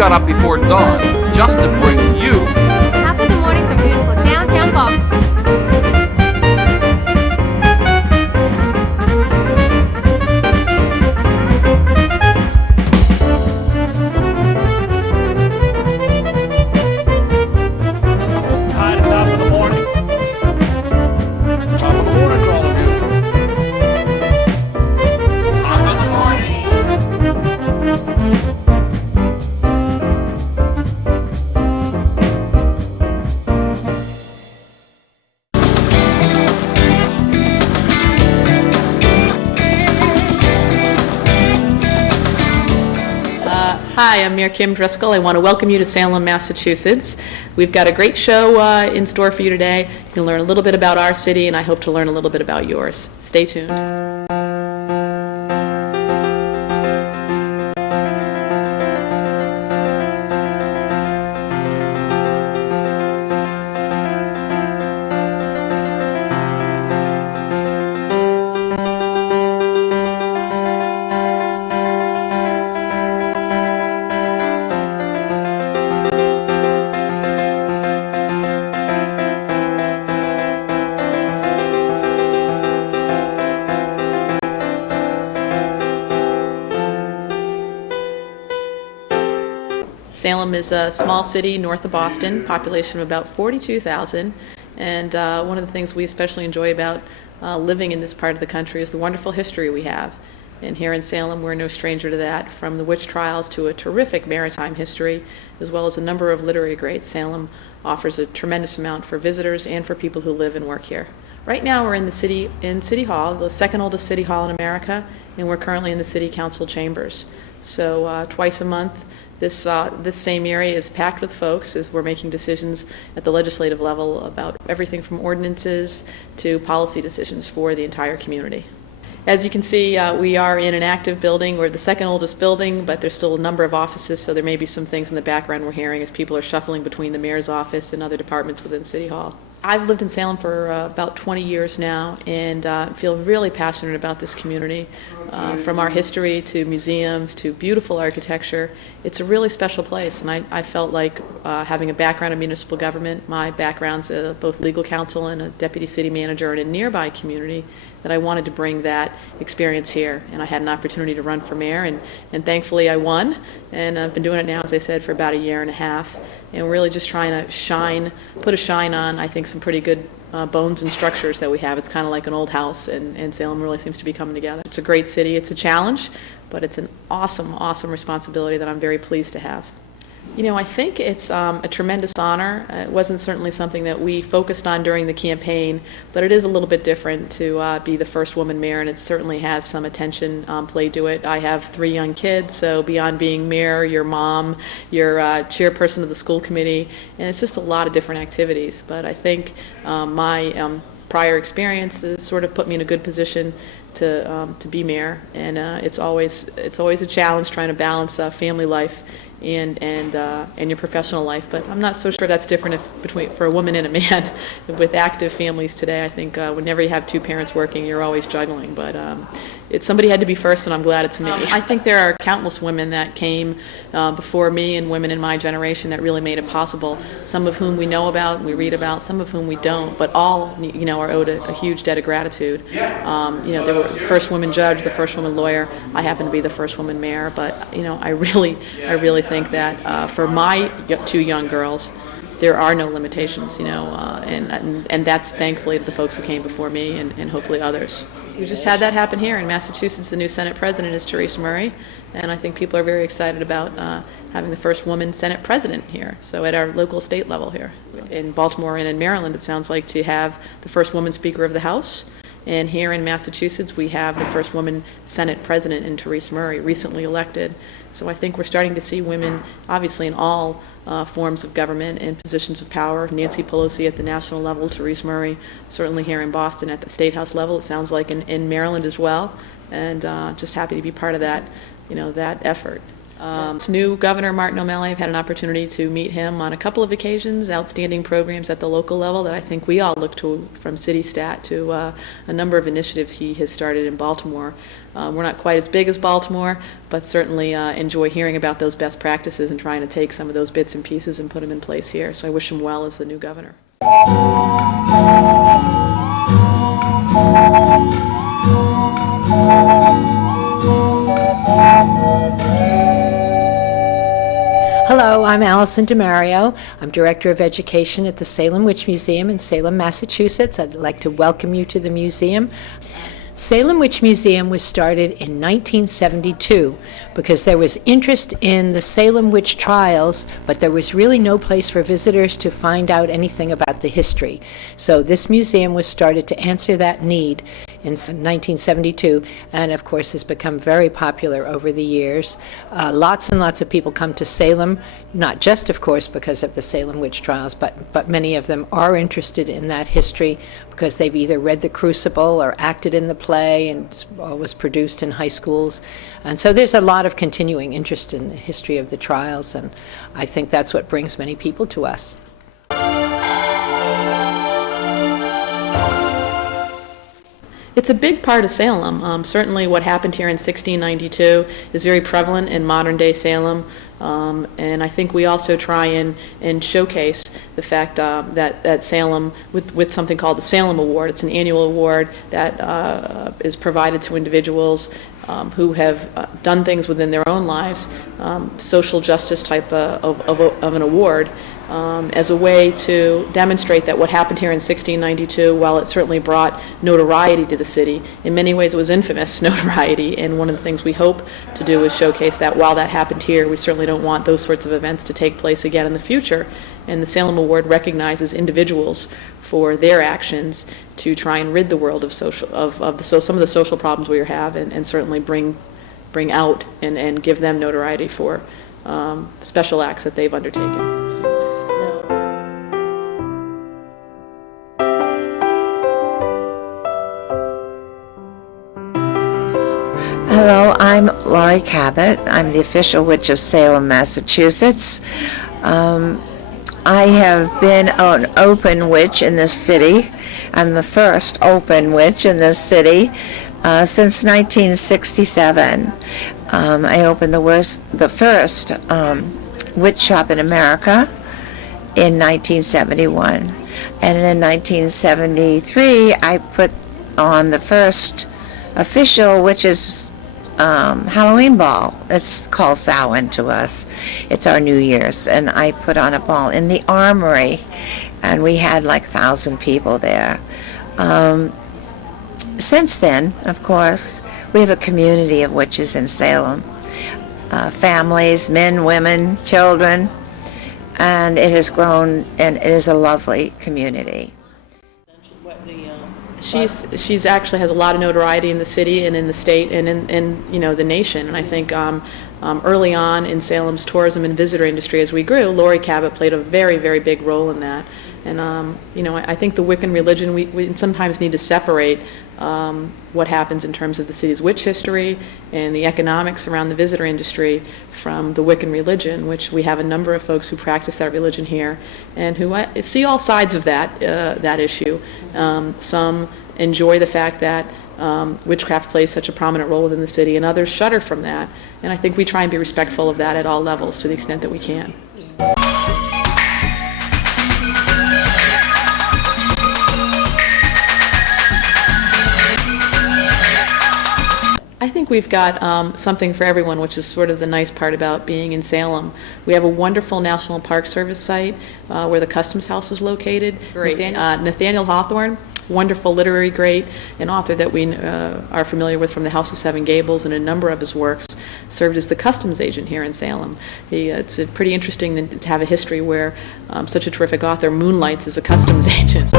got up before dawn just to bring you Top of the morning from beautiful downtown Baltimore. Hi, the top of the morning. Top of the morning to all of you. top of the morning. Hi, I'm Mayor Kim Driscoll. I want to welcome you to Salem, Massachusetts. We've got a great show in store for you today. You can learn a little bit about our city, and I hope to learn a little bit about yours. Stay tuned. Salem is a small city north of Boston, population of about 42,000. And one of the things we especially enjoy about living in this part of the country is the wonderful history we have. And here in Salem, we're no stranger to that, from the witch trials to a terrific maritime history, as well as a number of literary greats. Salem offers a tremendous amount for visitors and for people who live and work here. Right now, we're in City Hall, the second oldest city hall in America, and we're currently in the City Council chambers. So twice a month, this same area is packed with folks as we're making decisions at the legislative level about everything from ordinances to policy decisions for the entire community. As you can see, we are in an active building. We're the second oldest building, but there's still a number of offices, so there may be some things in the background we're hearing as people are shuffling between the mayor's office and other departments within City Hall. I've lived in Salem for about 20 years now, and feel really passionate about this community. From our history to museums to beautiful architecture, it's a really special place, and I felt like having a background in municipal government, my background's both legal counsel and a deputy city manager in a nearby community, that I wanted to bring that experience here. And I had an opportunity to run for mayor, and thankfully I won, and I've been doing it now, as I said, for about a year and a half. And we're really just trying to put a shine on, I think, some pretty good bones and structures that we have. It's kind of like an old house, and Salem really seems to be coming together. It's a great city. It's a challenge, but it's an awesome, awesome responsibility that I'm very pleased to have. You know, I think it's a tremendous honor. It wasn't certainly something that we focused on during the campaign, but it is a little bit different to be the first woman mayor, and it certainly has some attention played to it. I have 3 young kids, so beyond being mayor, your mom, your chairperson of the school committee, and it's just a lot of different activities. But I think my prior experiences sort of put me in a good position to be mayor, and it's always a challenge trying to balance family life and your professional life. But I'm not so sure that's different for a woman and a man. With active families today, I think whenever you have 2 parents working, you're always juggling. But somebody had to be first, and I'm glad it's me. I think there are countless women that came before me, and women in my generation that really made it possible. Some of whom we know about and we read about, some of whom we don't, but all are owed a huge debt of gratitude. There were the first woman judge, the first woman lawyer. I happen to be the first woman mayor, but I really think that for my 2 young girls, there are no limitations, and that's thankfully the folks who came before me and hopefully others. We just had that happen here in Massachusetts. The new Senate president is Theresa Murray, and I think people are very excited about having the first woman Senate president here. So at our local state level here in Baltimore and in Maryland, it sounds like to have the first woman Speaker of the House. And here in Massachusetts, we have the first woman Senate president in Theresa Murray, recently elected. So I think we're starting to see women, obviously in all forms of government and positions of power. Nancy Pelosi at the national level, Theresa Murray certainly here in Boston at the State House level. It sounds like in Maryland as well. And just happy to be part of that, that effort. This new governor, Martin O'Malley, I've had an opportunity to meet him on a couple of occasions, outstanding programs at the local level that I think we all look to, from city stat to a number of initiatives he has started in Baltimore. We're not quite as big as Baltimore, but certainly enjoy hearing about those best practices and trying to take some of those bits and pieces and put them in place here. So I wish him well as the new governor. Hello, I'm Allison DeMario. I'm Director of Education at the Salem Witch Museum in Salem, Massachusetts. I'd like to welcome you to the museum. Salem Witch Museum was started in 1972 because there was interest in the Salem witch trials, but there was really no place for visitors to find out anything about the history. So this museum was started to answer that need in 1972, and of course has become very popular over the years. Lots and lots of people come to Salem, not just, of course, because of the Salem witch trials, but many of them are interested in that history because they've either read The Crucible or acted in the play and was produced in high schools. And so there's a lot of continuing interest in the history of the trials, and I think that's what brings many people to us. It's a big part of Salem. Certainly what happened here in 1692 is very prevalent in modern-day Salem, and I think we also try and showcase the fact that Salem, with something called the Salem Award, it's an annual award that is provided to individuals who have done things within their own lives, social justice type of an award, as a way to demonstrate that what happened here in 1692, while it certainly brought notoriety to the city, in many ways it was infamous notoriety, and one of the things we hope to do is showcase that while that happened here, we certainly don't want those sorts of events to take place again in the future. And the Salem Award recognizes individuals for their actions to try and rid the world of some of the social problems we have, and certainly bring out and give them notoriety for special acts that they've undertaken. Hello, I'm Laurie Cabot. I'm the official witch of Salem, Massachusetts. I have been an open witch in this city. I'm the first open witch in this city since 1967. I opened the first witch shop in America in 1971. And in 1973, I put on the first official witches Halloween ball. It's called Samhain to us. It's our New Year's, and I put on a ball in the Armory, and we had like 1,000 people there. Since then, of course, we have a community of witches in Salem, families, men, women, children, and it has grown, and it is a lovely community. She's actually has a lot of notoriety in the city and in the state and in the nation. And I think early on in Salem's tourism and visitor industry, as we grew, Laurie Cabot played a very, very big role in that. And I think the Wiccan religion, we sometimes need to separate what happens in terms of the city's witch history and the economics around the visitor industry from the Wiccan religion, which we have a number of folks who practice that religion here and who see all sides of that issue. Some enjoy the fact that witchcraft plays such a prominent role within the city, and others shudder from that. And I think we try and be respectful of that at all levels to the extent that we can. I think we've got something for everyone, which is sort of the nice part about being in Salem. We have a wonderful National Park Service site where the Customs House is located. Nathaniel Hawthorne, wonderful literary great, an author that we are familiar with from the House of Seven Gables, and a number of his works served as the customs agent here in Salem. It's pretty interesting to have a history where such a terrific author moonlights as a customs agent.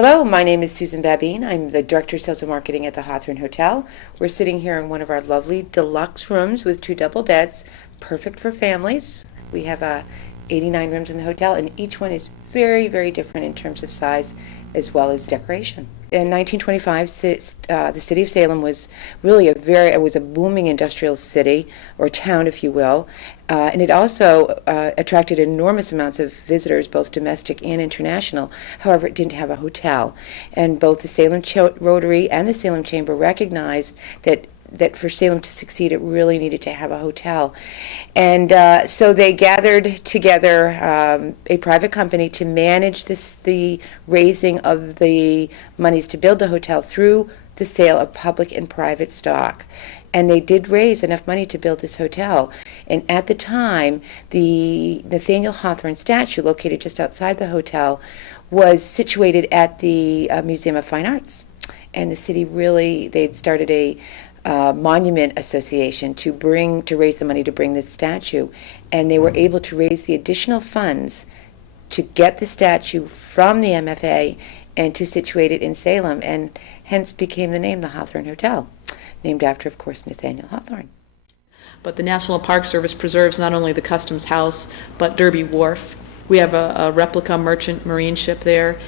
Hello, my name is Susan Babine. I'm the Director of Sales and Marketing at the Hawthorne Hotel. We're sitting here in one of our lovely deluxe rooms with 2 double beds, perfect for families. We have 89 rooms in the hotel, and each one is very, very different in terms of size as well as decoration. In 1925, the city of Salem was really it was a booming industrial city, or town, if you will, and it also attracted enormous amounts of visitors, both domestic and international. However, it didn't have a hotel, and both the Salem Rotary and the Salem Chamber recognized that for Salem to succeed, it really needed to have a hotel. And so they gathered together a private company to manage the raising of the monies to build the hotel through the sale of public and private stock. And they did raise enough money to build this hotel. And at the time, the Nathaniel Hawthorne statue, located just outside the hotel, was situated at the Museum of Fine Arts. And the city they'd started a monument association to raise the money to bring the statue, and they were able to raise the additional funds to get the statue from the MFA and to situate it in Salem, and hence became the name the Hawthorne Hotel, named after, of course, Nathaniel Hawthorne. But the National Park Service preserves not only the Customs House, but Derby Wharf. We have a replica merchant marine ship there,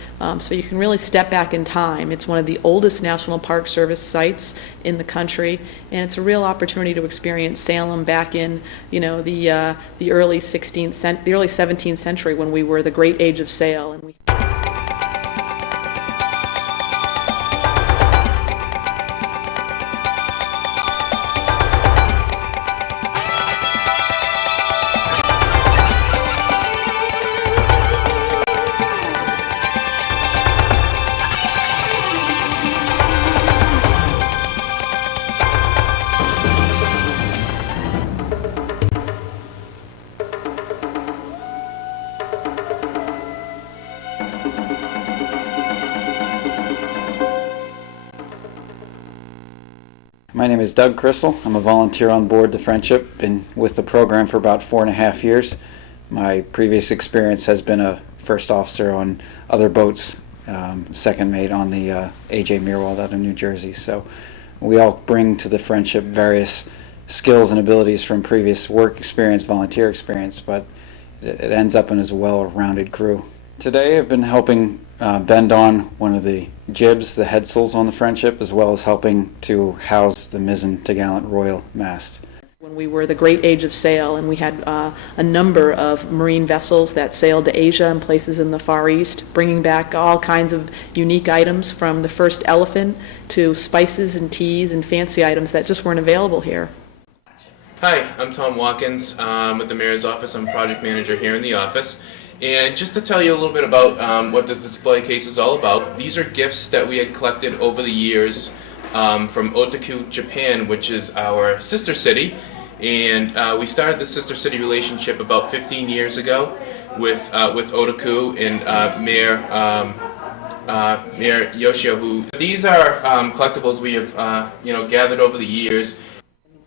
so you can really step back in time. It's one of the oldest National Park Service sites in the country, and it's a real opportunity to experience Salem back in, the early 17th century, when we were the great age of sail. And My name is Doug Crystal. I'm a volunteer on board the Friendship, been with the program for about 4.5 years. My previous experience has been a first officer on other boats, second mate on the A.J. Meerwald out of New Jersey. So we all bring to the Friendship various skills and abilities from previous work experience, volunteer experience, but it ends up in as a well-rounded crew. Today I've been helping bend on one of the jibs, the headsails on the Friendship, as well as helping to house the mizzen topgallant royal mast. when we were the great age of sail, and we had a number of marine vessels that sailed to Asia and places in the Far East, bringing back all kinds of unique items, from the first elephant to spices and teas and fancy items that just weren't available here. Hi, I'm Tom Watkins with the Mayor's Office. I'm project manager here in the office. And just to tell you a little bit about what this display case is all about, these are gifts that we had collected over the years from Otaku, Japan, which is our sister city. And we started the sister city relationship about 15 years ago with Otaku and Mayor Yoshio. These are collectibles we have gathered over the years.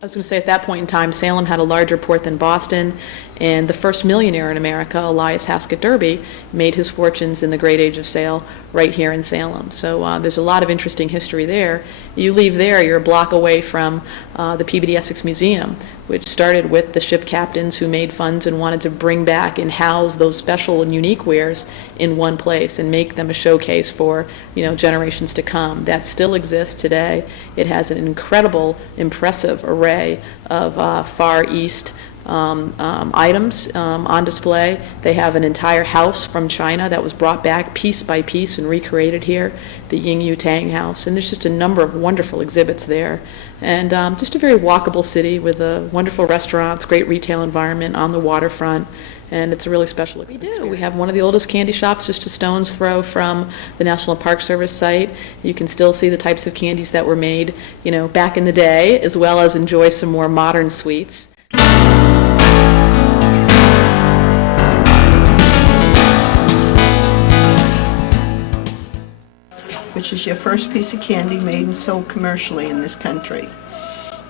I was going to say, at that point in time, Salem had a larger port than Boston, and the first millionaire in America, Elias Haskett Derby, made his fortunes in the great age of sail right here in Salem. So there's a lot of interesting history there. You leave there, you're a block away from the Peabody Essex Museum, which started with the ship captains who made funds and wanted to bring back and house those special and unique wares in one place and make them a showcase for generations to come. That still exists today. It has an incredible, impressive array of Far East items on display. They have an entire house from China that was brought back piece by piece and recreated here, the Ying Yu Tang house, and there's just a number of wonderful exhibits there. And just a very walkable city with wonderful restaurants, great retail environment on the waterfront, and it's a really special experience. We have one of the oldest candy shops just a stone's throw from the National Park Service site. You can still see the types of candies that were made, back in the day, as well as enjoy some more modern sweets. Which is your first piece of candy made and sold commercially in this country.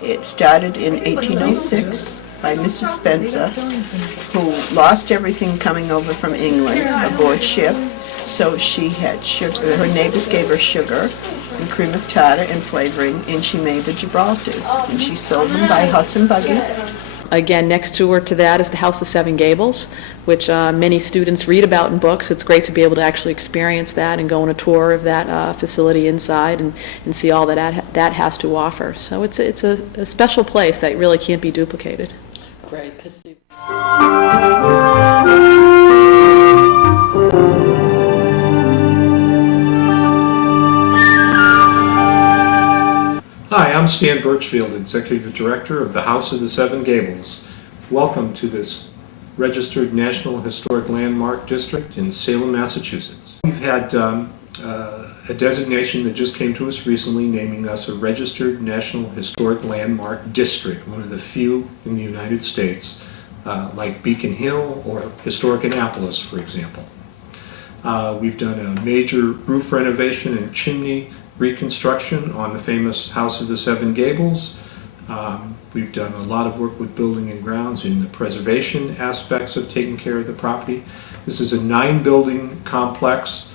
It started in 1806 by Mrs. Spencer, who lost everything coming over from England aboard ship, So she had sugar, her neighbors gave her sugar and cream of tartar and flavoring, and she made the Gibraltars. And she sold them by horse and buggy. Again, next to that is the House of Seven Gables, which many students read about in books. It's great to be able to actually experience that and go on a tour of that facility inside and see all that has to offer. So it's a special place that really can't be duplicated. Great. Hi, I'm Stan Birchfield, Executive Director of the House of the Seven Gables. Welcome to this registered National Historic Landmark District in Salem, Massachusetts. We've had a designation that just came to us recently naming us a registered National Historic Landmark District, one of the few in the United States, like Beacon Hill or Historic Annapolis, for example. We've done a major roof renovation and chimney reconstruction on the famous House of the Seven Gables. We've done a lot of work with building and grounds in the preservation aspects of taking care of the property. This is a 9-building complex.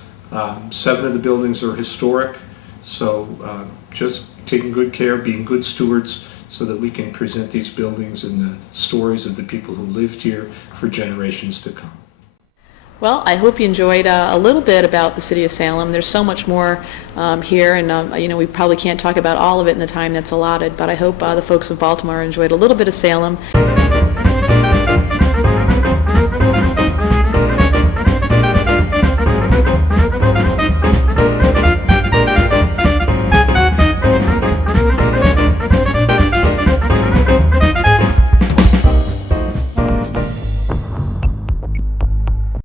7 of the buildings are historic, so just taking good care, being good stewards so that we can present these buildings and the stories of the people who lived here for generations to come. Well, I hope you enjoyed a little bit about the city of Salem. There's so much more here, and we probably can't talk about all of it in the time that's allotted, but I hope the folks of Baltimore enjoyed a little bit of Salem.